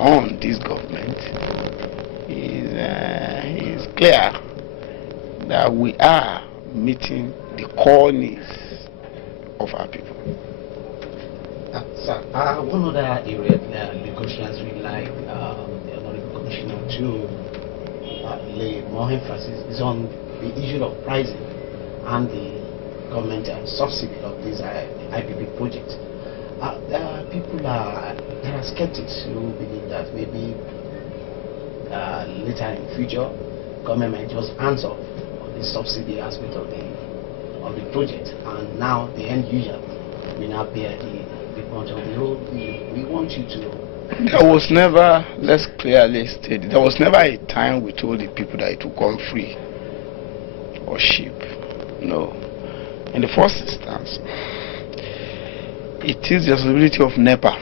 on this government is clear that we are meeting the core needs of our people. Sir, one other area the Commissioners would like the Honorable Commissioner to lay more emphasis is on the issue of pricing and the government subsidy of this IPP project. There are skeptics who believe that maybe later in future, government might just answer on the subsidy aspect of the project, and now the end user will now bear the brunt of the whole. We want you to. There was never, let's clearly state, there was never a time we told the people that it would come free or cheap. No. In the first instance, it is the responsibility of NEPA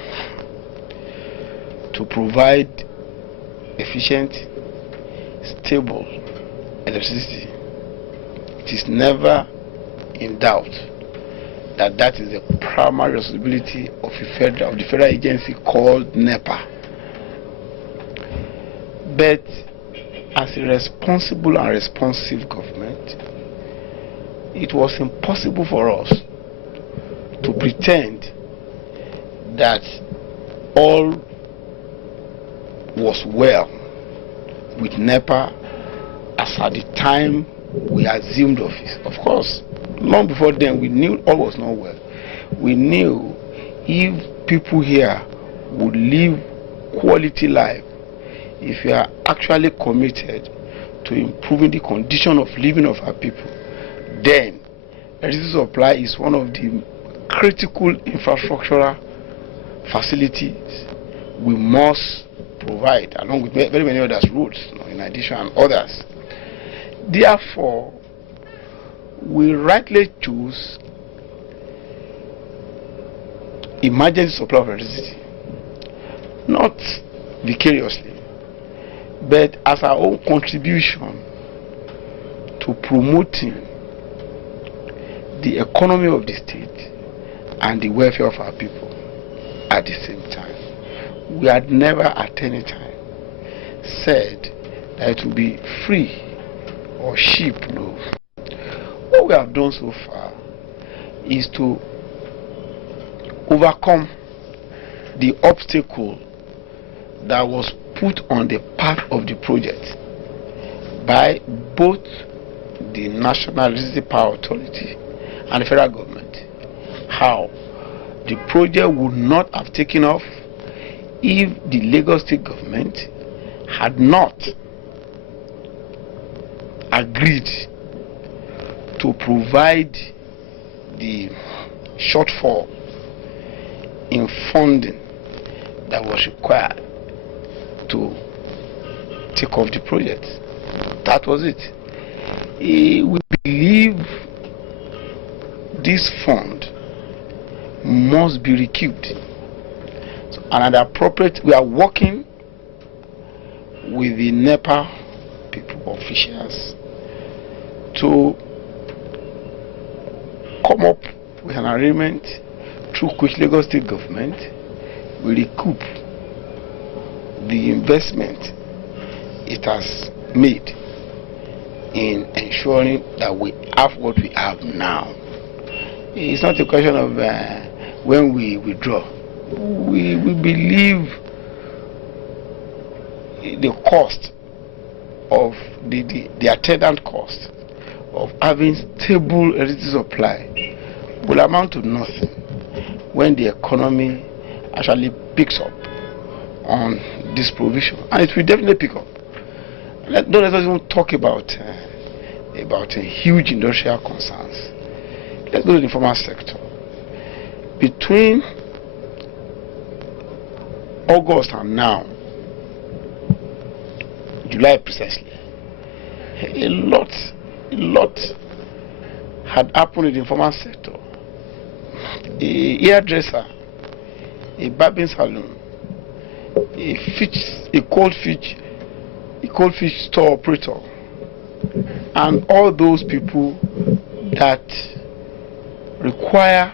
to provide efficient, stable electricity. It is never in doubt that that is the primary responsibility of the federal agency called NEPA. But as a responsible and responsive government, it was impossible for us to pretend that all was well with NEPA as at the time we assumed office. Of course, long before then, we knew all was not well. We knew if people here would live quality life, if we are actually committed to improving the condition of living of our people, then electricity supply is one of the critical infrastructural facilities we must provide, along with very many others roads, in addition, and others. Therefore, we rightly choose emergency supply of electricity, not vicariously, but as our own contribution to promoting the economy of the state and the welfare of our people at the same time. We had never at any time said that it would be free or cheap. No. What we have done so far is to overcome the obstacle that was put on the path of the project by both the National Electricity Power Authority and the federal government. How? The project would not have taken off if the Lagos State government had not agreed to provide the shortfall in funding that was required to take off the project. That was it. We believe this fund must be recouped. So, and at appropriate, we are working with the NEPA people, officials, to come up with an arrangement through which Lagos State government will recoup the investment it has made in ensuring that we have what we have now. It's not a question of when we withdraw. We believe the cost of the attendant cost of having stable electricity supply will amount to nothing when the economy actually picks up on this provision, and it will definitely pick up. Don't let us even talk about huge industrial concerns. Let's go to the informal sector. Between August and now, July precisely, a lot had happened in the informal sector. A hairdresser, a barbing salon, a cold fish store operator, and all those people that require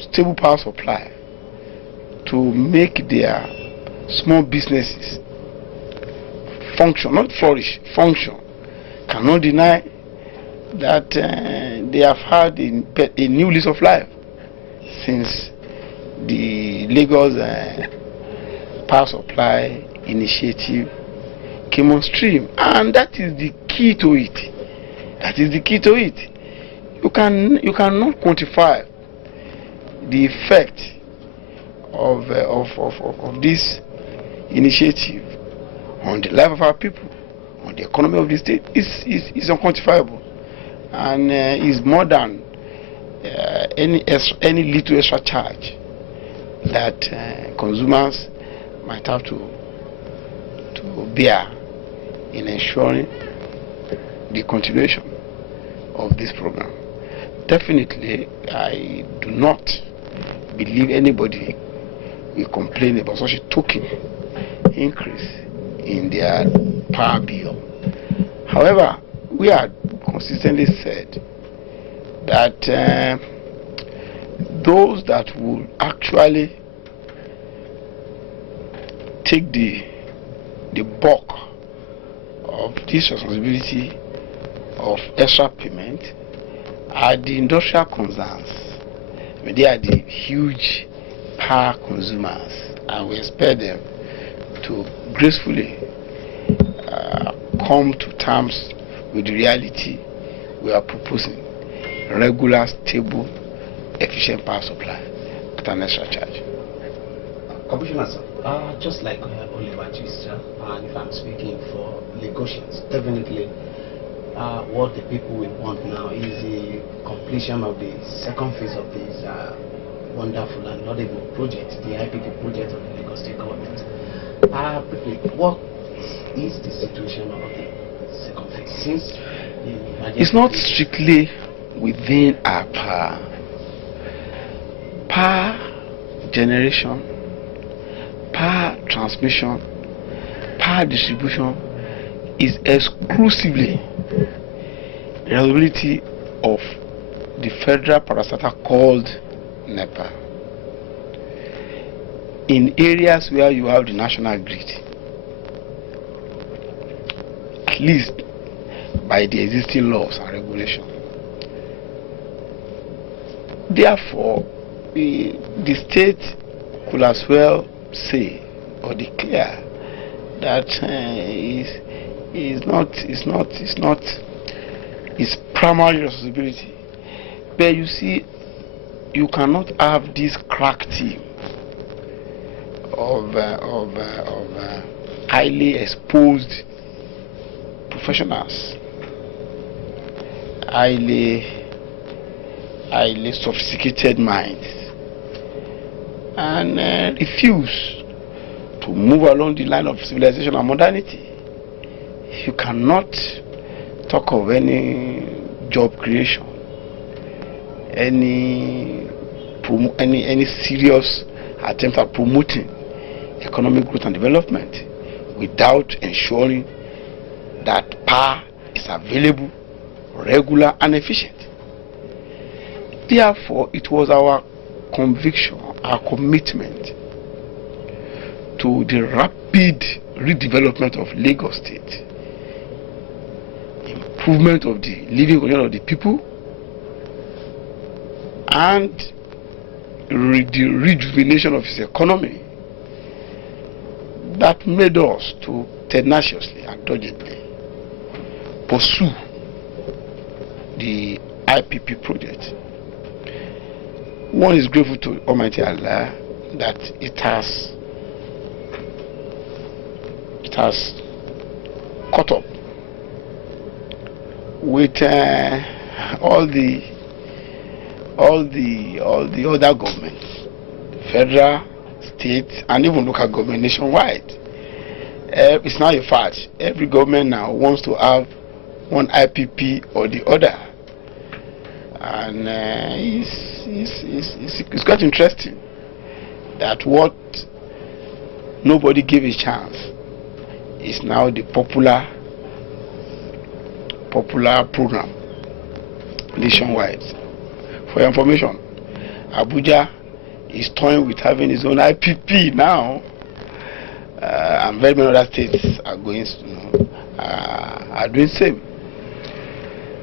stable power supply to make their small businesses function, not flourish, function, cannot deny that they have had a new lease of life since the Lagos power supply initiative came on stream, and that is the key to it. That is the key to it. You cannot quantify the effect of this initiative on the life of our people, on the economy of the state. Is unquantifiable, and is more than any little extra charge that consumers might have to bear in ensuring the continuation of this program. Definitely, I do not believe anybody will complain about such a token increase in their power bill. However, we have consistently said that those that will actually take the bulk of this responsibility of extra payment are the industrial concerns. I mean, they are the huge power consumers, and we expect them to gracefully come to terms with the reality we are proposing: regular, stable, efficient power supply at an extra charge. Commissioner, sir, just like Oliver Chisa, and if I'm speaking for Lagosians, definitely what the people will want now is the completion of the second phase of this wonderful and laudable project, the IPP project of the Lagos State government. Briefly, what is the situation of the second phase? Since it's not strictly within our power generation, power transmission, power distribution is exclusively the responsibility of the federal parastatal called NEPA. In areas where you have the national grid, at least by the existing laws and regulations. Therefore, the state could as well say or declare that it's not its primary responsibility. But you see, you cannot have this crack team of highly exposed professionals, highly sophisticated minds, and refuse to move along the line of civilization and modernity. You cannot talk of any job creation, any serious attempt at promoting economic growth and development without ensuring that power is available, regular, and efficient. Therefore, it was our conviction, our commitment to the rapid redevelopment of Lagos State, improvement of the living condition of the people, and the rejuvenation of its economy that made us to tenaciously and doggedly pursue the IPP project. One is grateful to Almighty Allah that it has caught up with all the other governments, federal, state, and even local government nationwide. It's now a fact. Every government now wants to have one IPP or the other, and it's quite interesting that what nobody gave a chance is now the popular program nationwide. For your information, Abuja is toying with having its own IPP now, very many other states are going, are doing same.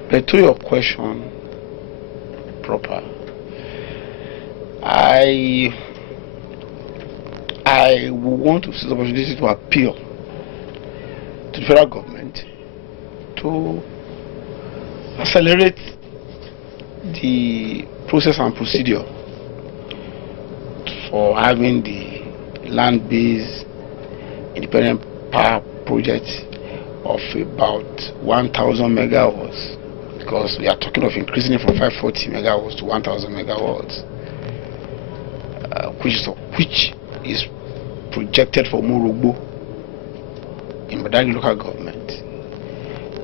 But to your question proper, I want to seize the opportunity to appeal to the federal government to accelerate the process and procedure for having the land-based independent power project of about 1,000 megawatts, because we are talking of increasing it from 540 megawatts to 1,000 megawatts, which is projected for Morogbo in Badagry local government.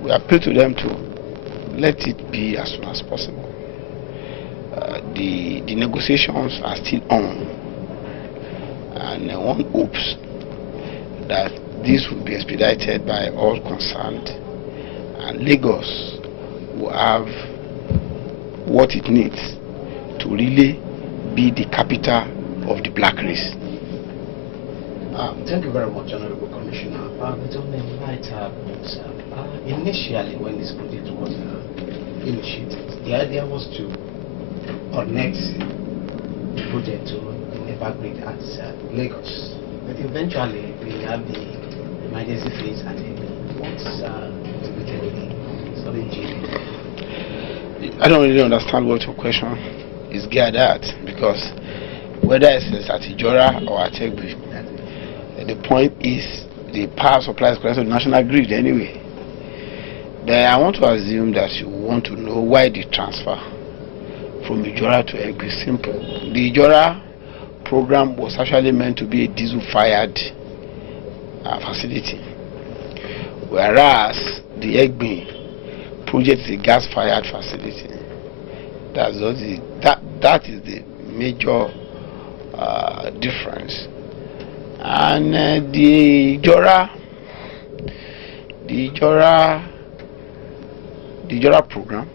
We appeal to them to let it be as soon as possible. The negotiations are still on, and one hopes that this will be expedited by all concerned, and Lagos will have what it needs to really be the capital of the black race. Thank you very much, Honorable Commissioner. Initially, when this project was initiated, the idea was to connect the project to the NEPA grid at Lagos. But eventually, we have the emergency phase at what's I don't really understand what your question is geared at, because whether it's at Ijora or at Egbe, the point is the power supply is connected to the national grid anyway. Then I want to assume that you want to know why the transfer from Ijora to Egbe is simple. The Ijora program was actually meant to be a diesel-fired facility, whereas the Egbe project is a gas-fired facility. That is the major difference. And the Ijora program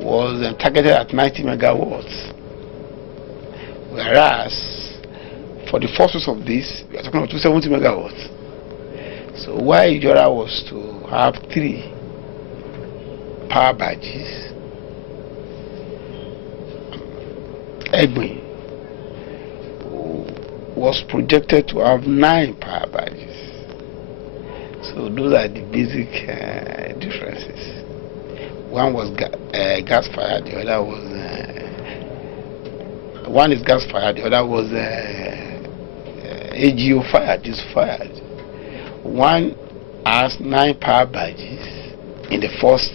was targeted at 90 megawatts, whereas for the first phase of this, we are talking about 270 megawatts. So why Ijora was to have 3 power badges, Egbe was projected to have 9 power badges. So those are the basic differences. One was gas fired, the other was one is gas fired, the other was AGO fired, diesel fired. One has 9 power badges in the first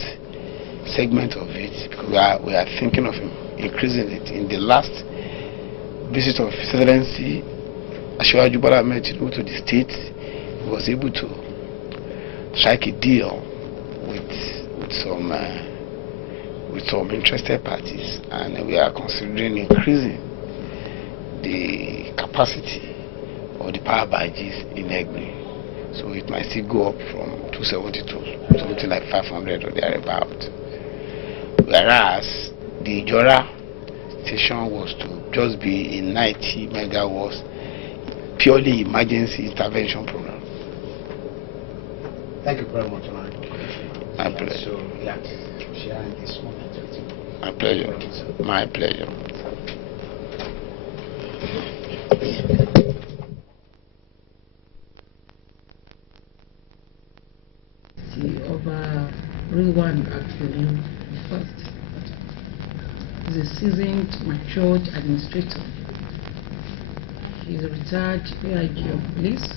segment of it, because we are thinking of increasing it. In the last visit of His Excellency Asiwaju Bola Ahmed Tinubu to the state, he was able to strike a deal with some interested parties, and we are considering increasing the capacity of the power badges in Egbe. So it might still go up from 270 to something like 500 or thereabout. Whereas the Ijora station was to just be a 90 megawatts purely emergency intervention program. Thank you very much, My pleasure. So, sharing this moment with you. My pleasure. My pleasure. Of Rilwan actually first is a seasoned, matured administrator. He is a retired AIG of police,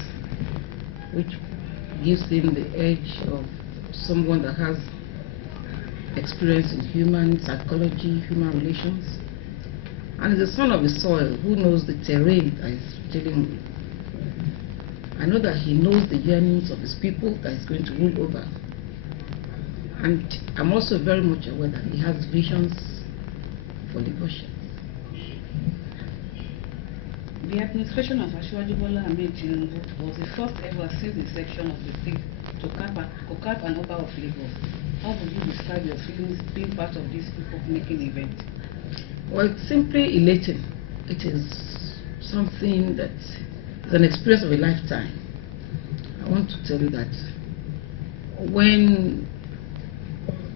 which gives him the edge of someone that has experience in human psychology, human relations, and is a son of the soil who knows the terrain that he's dealing with. I know that he knows the yearnings of his people that he's going to rule over. And I'm also very much aware that he has visions for Lagosians. The administration of Asiwaju Bola Ahmed Tinubu was the first ever since the section of the state to cap an upper of Lagos. How would you describe your feelings being part of this people-making event? Well, it's simply elating. It is something that It's an experience of a lifetime. I want to tell you that when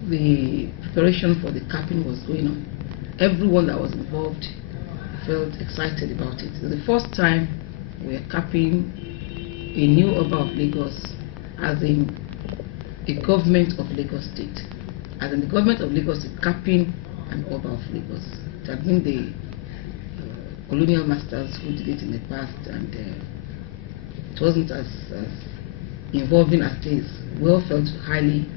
the preparation for the capping was going on, everyone that was involved felt excited about it. It was the first time we are capping a new Oba of Lagos as in a government of Lagos State. As in the government of Lagos State capping an Oba of Lagos. It had been the colonial masters who did it in the past, and it wasn't as involving as this. We all felt highly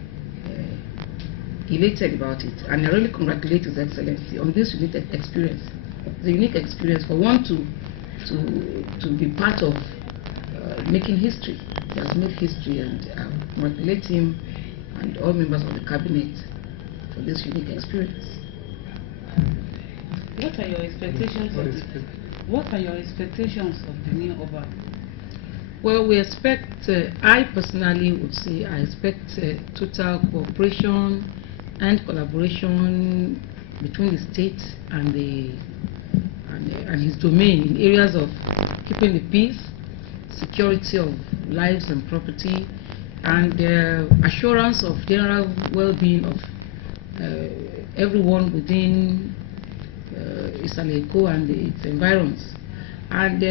elated about it, and I really congratulate His Excellency on this unique experience. It's a unique experience for one to be part of making history. He has made history, and I congratulate him and all members of the cabinet for this unique experience. What are your expectations of the new Oba? Well, we expect, I personally would say, I expect total cooperation and collaboration between the state and his domain in areas of keeping the peace, security of lives and property, and assurance of general well-being of everyone within Isaleko and its environs. And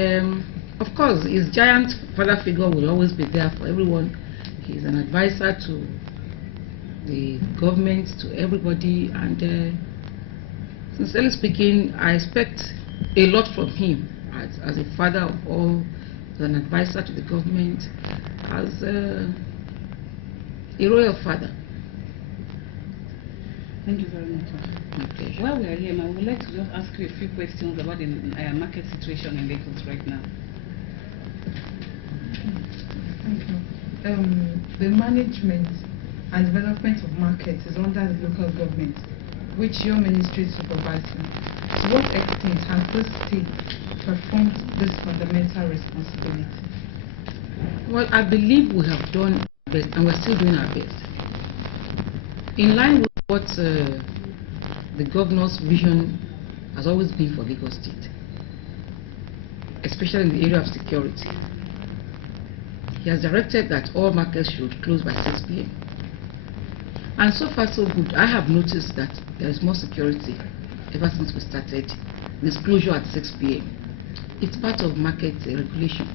of course, his giant father figure will always be there for everyone. He's an advisor to the government, to everybody, and sincerely speaking, I expect a lot from him as a father of all, as an advisor to the government, as a royal father. Thank you very much. Okay. While we are here, I would like to just ask you a few questions about the market situation in Lagos right now. Thank you. The management and development of markets is under the local government, which your ministry is supervising. To what extent has the state performed this fundamental responsibility? Well, I believe we have done our best, and we're still doing our best. In line with what the governor's vision has always been for Lagos State, especially in the area of security. He has directed that all markets should close by 6 p.m. And so far so good. I have noticed that there is more security ever since we started this closure at 6 p.m. It's part of market regulation.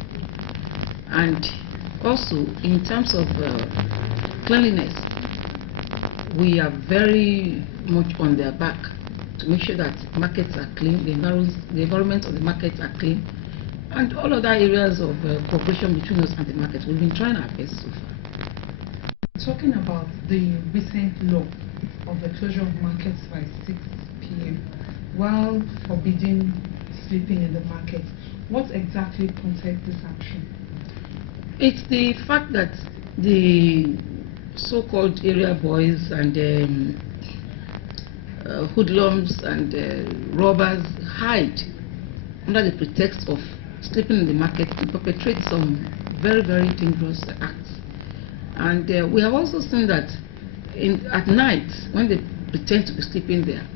And also, in terms of cleanliness, we are very much on their back to make sure that markets are clean, the environment of the markets are clean, and all other areas of cooperation between us and the market. We've been trying our best so far. Talking about the recent law of the closure of markets by 6 p.m. while forbidding sleeping in the market, what exactly prompted this action? It's the fact that the so-called area boys and hoodlums and robbers hide under the pretext of sleeping in the market to perpetrate some very, very dangerous acts. And we have also seen that at night, when they pretend to be sleeping there,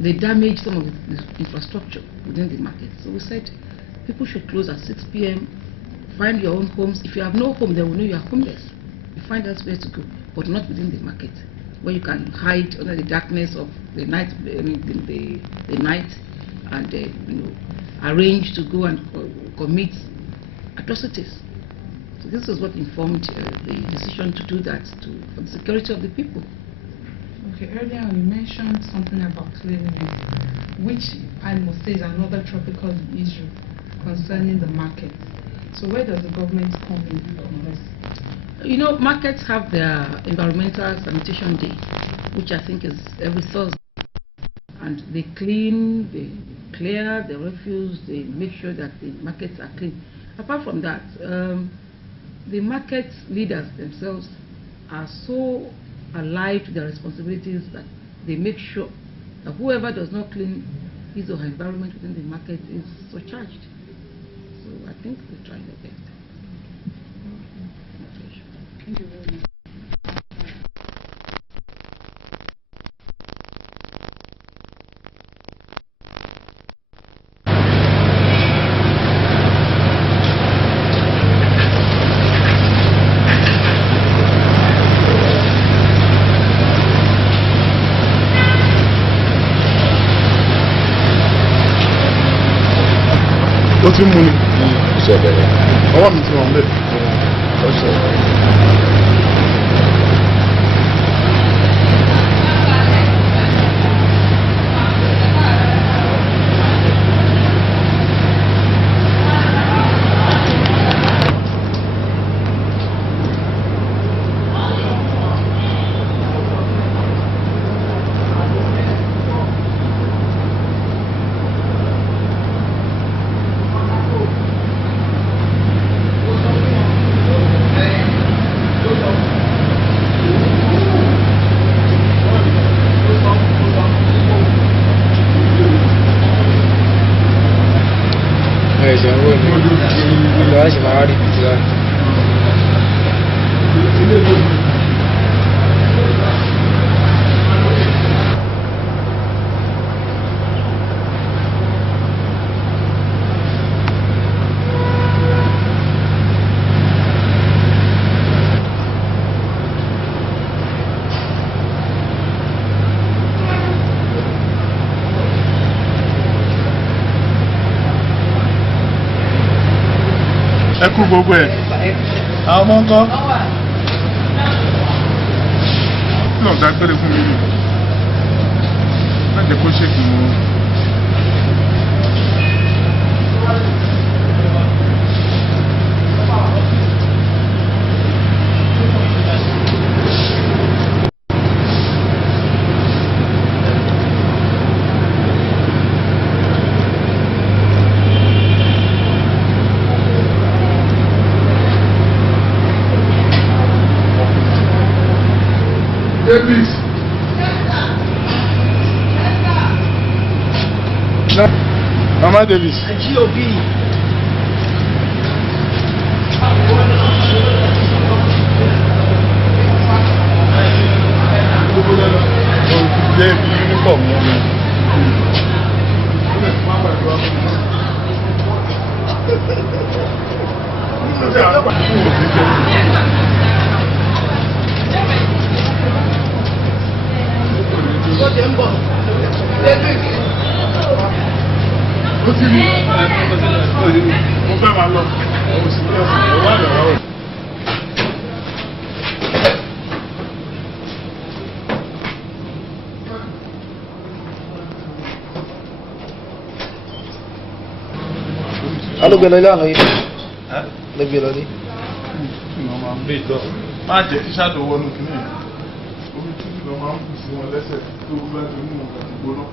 they damage some of the infrastructure within the market. So we said people should close at 6 p.m. Find your own homes. If you have no home, they will know you are homeless. You find elsewhere to go, but not within the market, where you can hide under the darkness of the night, the night, and arrange to go and commit atrocities. So this is what informed the decision to do that for the security of the people. Okay, earlier you mentioned something about cleanliness, which I must say is another tropical issue concerning the market. So where does the government come in on this? You know, markets have their environmental sanitation day, which I think is every Thursday. And they clean, they clear the refuse, they make sure that the markets are clean. Apart from that, the market leaders themselves are so alive to their responsibilities that they make sure that whoever does not clean his or her environment within the market is surcharged. So I think we're trying their best. Thank you very much. ti mú ni. Iṣẹ́ bẹ̀rẹ̀. Ọwọ́ mi ti wọ̀n bẹ́ẹ̀. Ẹ kú gbogbo ẹ̀. Àwọn ọmọ ńkọ́. Kí ló ń dágbére fún mi nù? Má jẹ́ kó ṣèkì mọ́. Davis. Mama Davis. GOP. Mo fẹ́ máa lọ. Alo gbé lọ ilé àná yìí. Lọ gbé lọ ní. Má jẹ́ kí ṣáàdù wọnú kìíní. Omi tútù lọ máa ń kù sí wọn lẹ́sẹ̀ tó bá ti mú wọn àti gbóná.